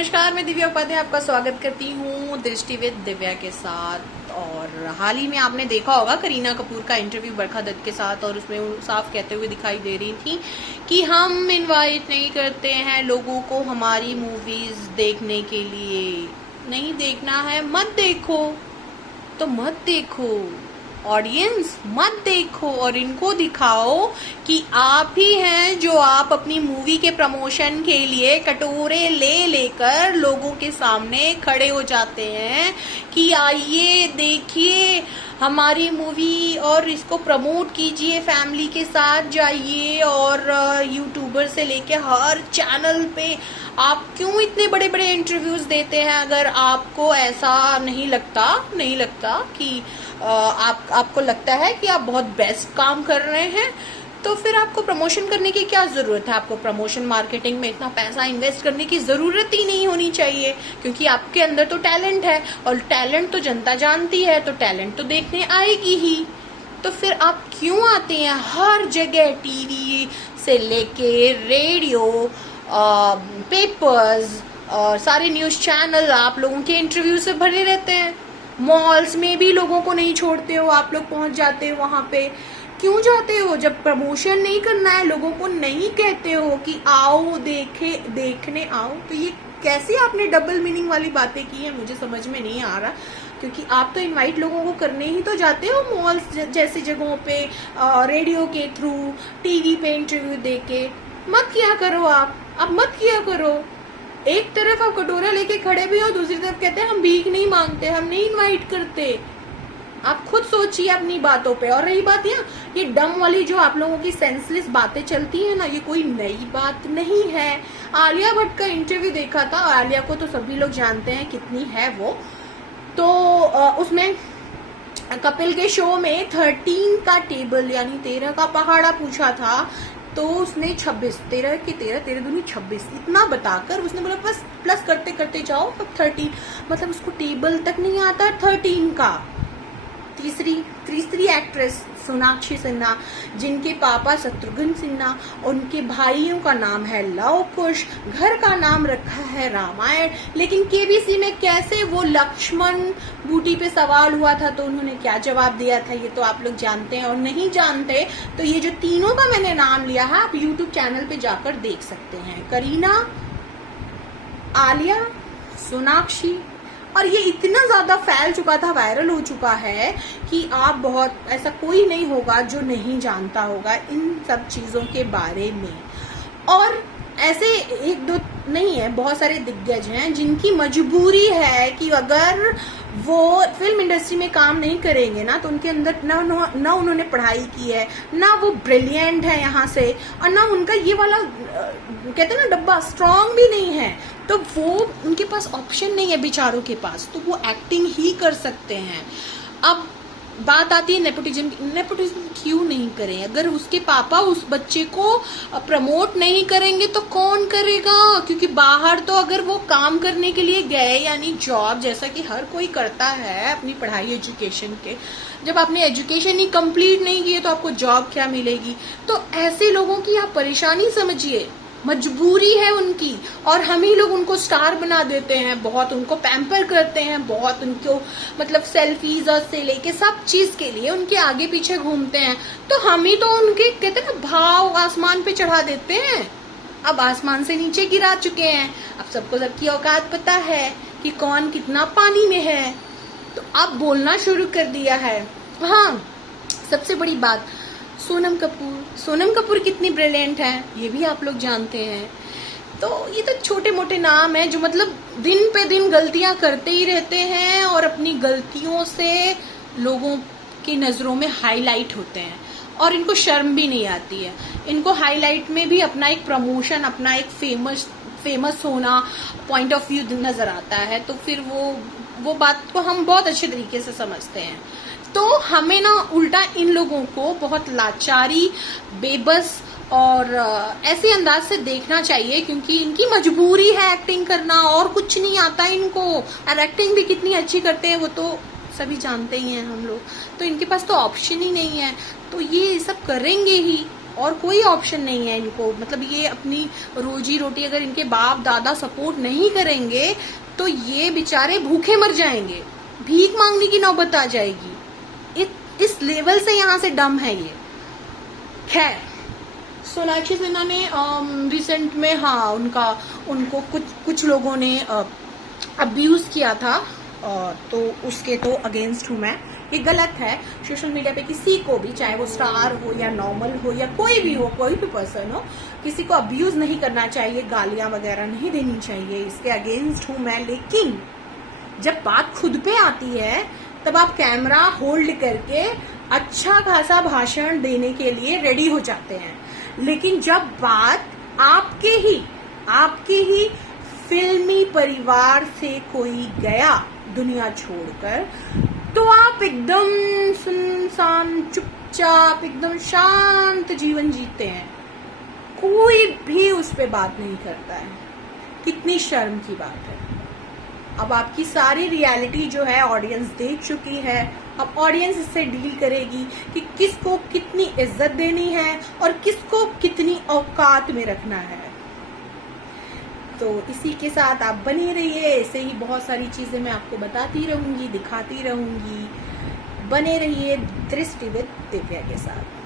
नमस्कार, मैं दिव्या उपाध्याय आपका स्वागत करती हूँ दृष्टि विद दिव्या के साथ। और हाल ही में आपने देखा होगा करीना कपूर का इंटरव्यू बरखा दत्त के साथ, और उसमें वो साफ कहते हुए दिखाई दे रही थी कि हम इनवाइट नहीं करते हैं लोगों को हमारी मूवीज देखने के लिए। नहीं देखना है मत देखो, तो मत देखो, ऑडियंस मत देखो, और इनको दिखाओ कि आप ही हैं जो आप अपनी मूवी के प्रमोशन के लिए कटोरे ले लेकर लोगों के सामने खड़े हो जाते हैं कि आइए देखिए हमारी मूवी और इसको प्रमोट कीजिए, फैमिली के साथ जाइए। और यूट्यूबर से लेके हर चैनल पे आप क्यों इतने बड़े बड़े इंटरव्यूज देते हैं? अगर आपको ऐसा नहीं लगता कि आपको लगता है कि आप बहुत बेस्ट काम कर रहे हैं, तो फिर आपको प्रमोशन करने की क्या ज़रूरत है? आपको प्रमोशन मार्केटिंग में इतना पैसा इन्वेस्ट करने की ज़रूरत ही नहीं होनी चाहिए, क्योंकि आपके अंदर तो टैलेंट है, और टैलेंट तो जनता जानती है, तो टैलेंट तो देखने आएगी ही। तो फिर आप क्यों आते हैं हर जगह? टीवी से लेके रेडियो, पेपर्स, सारे न्यूज़ चैनल आप लोगों के इंटरव्यू से भरे रहते हैं। मॉल्स में भी लोगों को नहीं छोड़ते हो, आप लोग पहुंच जाते हो वहां पे। क्यों जाते हो? जब प्रमोशन नहीं करना है, लोगों को नहीं कहते हो कि आओ देखने आओ। तो ये कैसी आपने डबल मीनिंग वाली बातें की है, मुझे समझ में नहीं आ रहा। क्योंकि आप तो इनवाइट लोगों को करने ही तो जाते हो मॉल्स जैसी जगहों पे, रेडियो के थ्रू, टीवी पे इंटरव्यू देके। मत किया करो, आप मत किया करो। एक तरफ आप कटोरा लेके खड़े भी हो, दूसरी तरफ कहते हैं हम भीख नहीं मांगते, हम नहीं इनवाइट करते। आप खुद सोचिए अपनी बातों पे। और रही बात ये डम वाली जो आप लोगों की सेंसलेस बातें चलती है ना, ये कोई नई बात नहीं है। आलिया भट्ट का इंटरव्यू देखा था, आलिया को तो सभी लोग जानते हैं कितनी है वो। तो उसमें कपिल के शो में 13 का टेबल यानी 13 का पहाड़ा पूछा था, तो उसने 26, 13 के 13, 13 दूनी 26 इतना बताकर उसने बोला बस प्लस करते करते जाओ, अब 13, मतलब उसको टेबल तक नहीं आता 13 का। तीसरी एक्ट्रेस सोनाक्षी सिन्हा, जिनके पापा शत्रुघ्न सिन्हा, उनके भाइयों का नाम है लव कुश, घर का नाम रखा है रामायण, लेकिन केबीसी में कैसे वो लक्ष्मण बूटी पे सवाल हुआ था तो उन्होंने क्या जवाब दिया था, ये तो आप लोग जानते हैं। और नहीं जानते तो ये जो तीनों का मैंने नाम लिया है, आप यूट्यूब चैनल पे जाकर देख सकते हैं। करीना, आलिया, सोनाक्षी। और ये इतना ज्यादा फैल चुका था, वायरल हो चुका है कि आप बहुत, ऐसा कोई नहीं होगा जो नहीं जानता होगा इन सब चीजों के बारे में। और ऐसे एक दो नहीं है, बहुत सारे दिग्गज हैं जिनकी मजबूरी है कि अगर वो फिल्म इंडस्ट्री में काम नहीं करेंगे ना, तो उनके अंदर ना उन्होंने पढ़ाई की है, ना वो ब्रिलियंट है यहाँ से, और ना उनका ये वाला कहते हैं ना डब्बा स्ट्रांग भी नहीं है, तो वो उनके पास ऑप्शन नहीं है बेचारों के पास, तो वो एक्टिंग ही कर सकते हैं। अब बात आती है नेपोटिज्म क्यों नहीं करें? अगर उसके पापा उस बच्चे को प्रमोट नहीं करेंगे तो कौन करेगा? क्योंकि बाहर तो अगर वो काम करने के लिए गए, यानी जॉब, जैसा कि हर कोई करता है अपनी पढ़ाई एजुकेशन के, जब आपने एजुकेशन ही कंप्लीट नहीं की है तो आपको जॉब क्या मिलेगी? तो ऐसे लोगों की आप परेशानी समझिए, मजबूरी है उनकी, और हम ही लोग उनको स्टार बना देते हैं, बहुत उनको पैम्पर करते हैं, बहुत उनको मतलब सेल्फीज और से लेके सब चीज के लिए उनके आगे पीछे घूमते हैं। तो हम ही तो उनके कहते हैं ना भाव आसमान पे चढ़ा देते हैं। अब आसमान से नीचे गिरा चुके हैं, अब सबको सबकी औकात पता है कि कौन कितना पानी में है, तो अब बोलना शुरू कर दिया है। हाँ, सबसे बड़ी बात, सोनम कपूर कितनी ब्रिलियंट है ये भी आप लोग जानते हैं। तो ये तो छोटे मोटे नाम हैं जो मतलब दिन पे दिन गलतियां करते ही रहते हैं, और अपनी गलतियों से लोगों की नजरों में हाईलाइट होते हैं, और इनको शर्म भी नहीं आती है। इनको हाईलाइट में भी अपना एक प्रमोशन, अपना एक फेमस होना पॉइंट ऑफ व्यू नजर आता है। तो फिर वो बात को हम बहुत अच्छे तरीके से समझते हैं। तो हमें ना उल्टा इन लोगों को बहुत लाचारी, बेबस और ऐसे अंदाज से देखना चाहिए, क्योंकि इनकी मजबूरी है एक्टिंग करना, और कुछ नहीं आता इनको। और एक्टिंग भी कितनी अच्छी करते हैं वो तो सभी जानते ही हैं हम लोग, तो इनके पास तो ऑप्शन ही नहीं है, तो ये सब करेंगे ही। और कोई ऑप्शन नहीं है इनको। मतलब ये अपनी रोजी रोटी अगर इनके बाप दादा सपोर्ट नहीं करेंगे तो ये बेचारे भूखे मर जाएंगे, भीख मांगने की नौबत आ जाएगी। इस लेवल से यहाँ से डम है ये। खैर, सोनाक्षी सिन्हा ने रिसेंट में हाँ उनको कुछ लोगों ने अब्यूज किया था, तो उसके तो अगेंस्ट हूं मैं। ये गलत है। सोशल मीडिया पे किसी को भी, चाहे वो स्टार हो या नॉर्मल हो या कोई भी हो, कोई भी पर्सन हो, किसी को अब्यूज नहीं करना चाहिए, गालियां वगैरह नहीं देनी चाहिए, इसके अगेंस्ट हूं मैं। लेकिन जब बात खुद पे आती है तब आप कैमरा होल्ड करके अच्छा खासा भाषण देने के लिए रेडी हो जाते हैं। लेकिन जब बात आपके ही फिल्मी परिवार से कोई गया दुनिया छोड़कर, तो आप एकदम सुनसान, चुपचाप, एकदम शांत जीवन जीते हैं, कोई भी उस पे बात नहीं करता है। कितनी शर्म की बात है। अब आपकी सारी रियलिटी जो है ऑडियंस देख चुकी है। अब ऑडियंस इससे डील करेगी कि किसको कितनी इज्जत देनी है और किसको कितनी औकात में रखना है। तो इसी के साथ आप बनी रहिए, ऐसे ही बहुत सारी चीजें मैं आपको बताती रहूंगी, दिखाती रहूंगी। बने रहिए दृष्टि विद दिव्या के साथ।